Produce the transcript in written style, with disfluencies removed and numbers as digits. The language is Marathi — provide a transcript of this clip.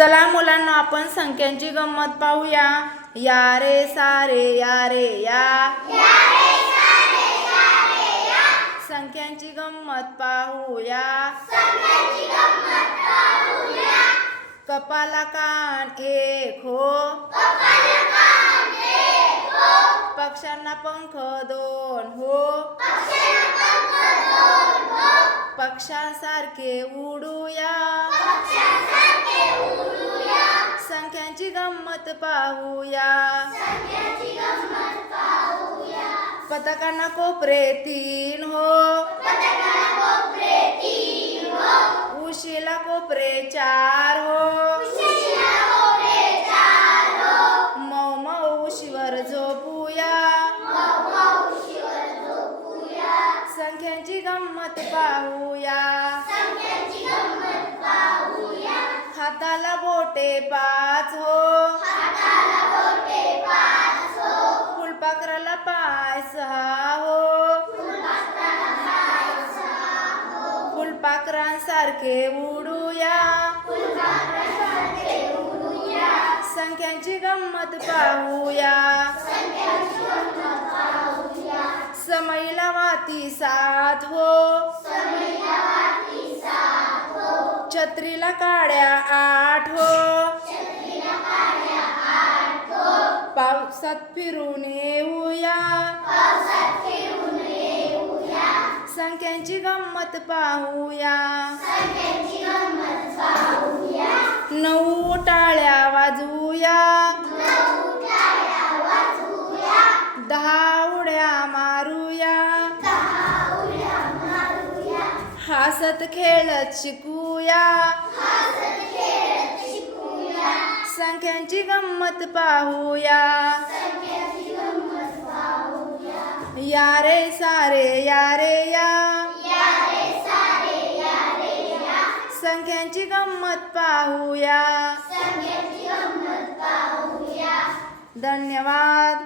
चला मुलांना आपण संख्यांची गंमत पाहूया। या रे सारे या रे या, संख्यांची गंमत पाहूया। कपाला कान एक हो, पक्ष्यांना पंख दोन हो, पक्ष्यांसारखे उडूया। संख्यांची गंमत पाहूया। पदकांना कोपरे तीन हो, उशीला कोपरे चार हो, मऊ मऊ उशीवर झोपूया। संख्यांची गंमत पाहूया। हाताला बोटे पाच हो, फुलपाखराला पाय सहा हो, फुलपाखरांसारखे उडूया। संख्यांची गंमत पाहूया। समईला वाती सात हो, छत्रीला काड्या आठ हो, पावसात फिरून येऊया। संख्यांची गंमत पाहूया। 9 टाळ्या वाजवूया, 10 उड्या मारूया, हसत खेळत शिकूया। संख्यांची गंमत पाहूया। या रे सारे या रे या, संख्यांची गंमत पाहूया। धन्यवाद।